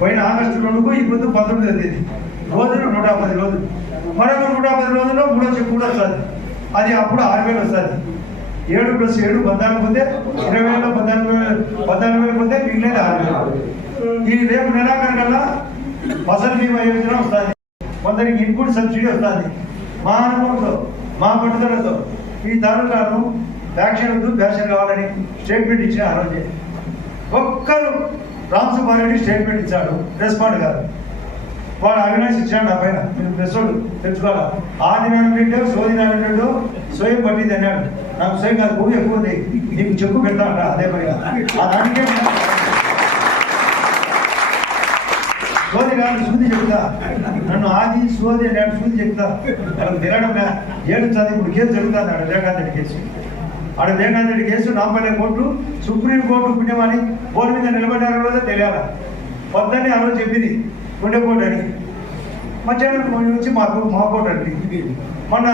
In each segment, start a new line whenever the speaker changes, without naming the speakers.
పోయిన ఆగస్టు రెండుకు ఇప్పుడు పంతొమ్మిదో తేదీ రోజులు నూట పది రోజులు. మరొక నూట పది రోజుల్లో మూడో చెక్ కూడా వస్తుంది. అది అప్పుడు ఆరు వేలు వస్తుంది. ఏడు ప్లస్ ఏడు పద్నాలుగు పోతే ఇరవై వేల పద్నాలుగు వేలు పద్నాలుగు వేలు పోతే మిగిలినది ఆరు వేలు. ఈ రేపు నెలాఖరికల్లా ఫసల్ బీమా యోజన వస్తుంది. కొందరికి ఇన్పుట్ సబ్సిడీ వస్తుంది. మా అనుభవంతో మా పట్టుదలతో ఈ తాలూకాను వ్యాక్సిన్ వద్దు వ్యాక్సిన్ కావాలని స్టేట్మెంట్ ఇచ్చిన ఆ రోజే ఒక్కరు రామ్ సుబ్బారెడ్డి రెడ్డి స్టేట్మెంట్ ఇచ్చాడు రెస్పాండ్ కాదు వాడు అవినాష్ ఇచ్చాడు నా పైన. మీరు ప్రెస్ వాళ్ళు తెచ్చుకోవాలా? ఆ దినాడు సో దినాడు స్వయం పట్టింది అన్నాడు. నాకు స్వయం కాదు భూమి ఎక్కువ ఉంది. నీకు చెక్కు పెడతా అంట అదే పైన దానికే సోది కాదు సూది చెప్తా. నన్ను ఆది సోది అన్నాడు సూది చెప్తా. వాళ్ళకి తినడం ఏడు చదివి ఇప్పుడు కేసు జరుగుతుంది అన్నాడు వివేకానంద కేసు. ఆడ Vivekananda Reddy case Nampally court supreme court పుణ్యమని board మీద నిలబడ్డారో లేదో తెలియాలి. పొద్దున్నే ఆ రోజు చెప్పింది గుండెపోటు అని. మధ్యాహ్నం కొన్ని వచ్చి మాకు మా కోట అండి మొన్న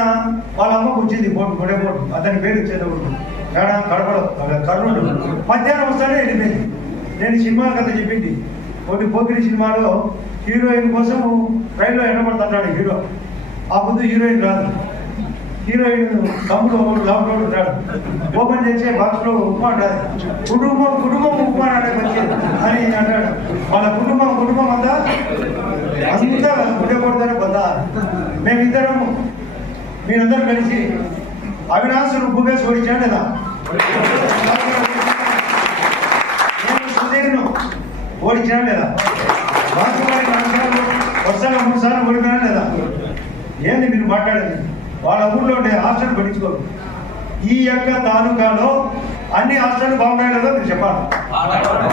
వాళ్ళ అమ్మకు వచ్చింది బోర్డు గుండెపోటు అతని పేరు ఇచ్చేటప్పుడు ఎక్కడ కడపలో అక్కడ కర్నూలు. మధ్యాహ్నం వస్తానే వెళ్ళిపోయింది నేను సినిమా కథ చెప్పింది. ఒకటి పోకిరి సినిమాలో హీరోయిన్ కోసం రైల్లో ఎండబడుతున్నాడు హీరో. ఆ ముందు హీరోయిన్ రాదు. హీరోయిన్ తమ్ముడు ఒకడు లోపల ఉంటాడు ఓపెన్ చేసే బాక్స్లో ఉప్మా అంటారు. కుటుంబం కుటుంబం ఉప్మా అంటే వచ్చేది అని అంటాడు. వాళ్ళ కుటుంబం కుటుంబం అంతా అంతా ఉండకూడదని కొడతారు కొంత మేమిద్దరము మీరందరూ కలిసి అవినాశ్ ఉప్పుగా ఓడించాడు కదా నేను సుధీర్ను ఓడించాను లేదా? వాస్తవానికి అంశాలు వరుసగా మూడు సార్లు ఓడిపోయాను లేదా? ఏంది మీరు మాట్లాడేది? వాళ్ళ ఊర్లో ఉండే హాస్టల్ పట్టించుకోరు. ఈ యొక్క తాలూకాలో అన్ని హాస్టల్ బాగున్నాయి లేదో మీరు చెప్పాలి?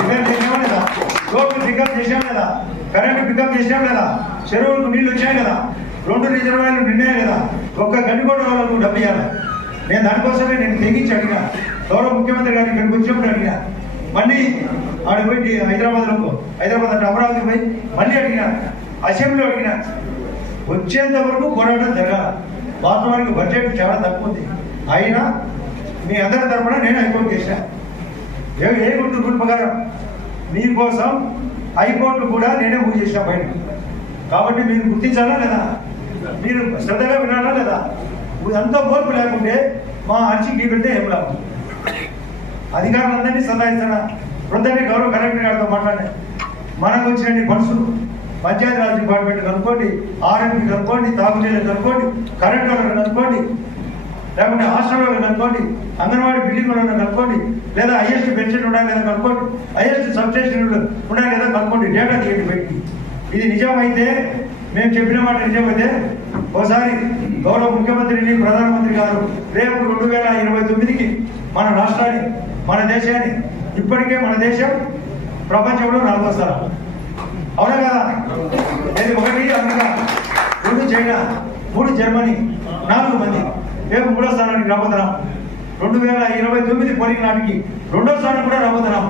రిపేర్ చేసామా లేదా? రోడ్లు పికప్ చేసాం లేదా? కరెంట్ పికప్ చేసాం లేదా? చెరువులకు నీళ్ళు వచ్చాయి కదా? రెండు రిజర్వాయర్లు నిండాయి కదా? ఒక్క గండికోట వాళ్ళకు డబ్బు ఇవ్వాలి నేను దానికోసమే నేను తెగించి అడిగా గౌరవ ముఖ్యమంత్రి గారు ఇక్కడికి వచ్చినప్పుడు అడిగా మళ్ళీ ఆడికి పోయి హైదరాబాద్లో హైదరాబాద్ అంటే అమరావతికి పోయి మళ్ళీ అడిగిన. అసెంబ్లీలో అడిగిన. వచ్చేంత వరకు పోరాటం జరగాలి. వాస్తవానికి బడ్జెట్ చాలా తక్కువ ఉంది. అయినా మీ అందరి తరపున నేను హైకోర్టు చేసిన ఏ గుర్తు రూల్ ప్రకారం మీకోసం హైకోర్టు కూడా నేనే మూవ్ చేసిన బయట. కాబట్టి మీరు గుర్తించాలా లేదా? మీరు శ్రద్ధగా వినాలా లేదా? అంతా ఓర్పు లేకుంటే మా అర్జీ గీ పెడితే ఏం లాభం? అధికారులందరినీ సదాయిస్తాడా వృద్ధని గౌరవ కలెక్టర్ గారితో మాట్లాడే మనకు వచ్చినన్ని మనుషులు పంచాయతీరాజ్ డిపార్ట్మెంట్ కనుక్కోండి ఆర్ఎంపీ కనుక్కోండి తాగునీళ్ళు కనుక్కోండి కరెంట్ వాళ్ళని కనుక్కోండి లేకుంటే హాస్టల్ వాళ్ళని కనుక్కోండి అంగన్వాడీ బిల్డింగ్ వాళ్ళని కనుక్కోండి లేదా హైయెస్ట్ పెన్షన్ ఉండాలి లేదా కనుక్కోండి హైయెస్ట్ సబ్స్టేషన్ ఉండాలి లేదా కనుక్కోండి డేటా తీయండి బయటికి ఇది నిజమైతే మేము చెప్పిన మాట నిజమైతే ఒకసారి గౌరవ ముఖ్యమంత్రిని ప్రధానమంత్రి గారు రేపు రెండు వేల ఇరవై తొమ్మిదికి మన రాష్ట్రాన్ని మన దేశాన్ని ఇప్పటికే మన దేశం ప్రపంచంలో నాలుగో స్థలం అవునా కదా? ఇది ఒకటి అమెరికా రెండు చైనా మూడు జర్మనీ నాలుగు మంది. రేపు మూడో స్థానానికి రాబోతున్నాం. రెండు వేల ఇరవై తొమ్మిది పోలింగ్ నాటికి రెండో స్థానం కూడా రాబోతున్నాం.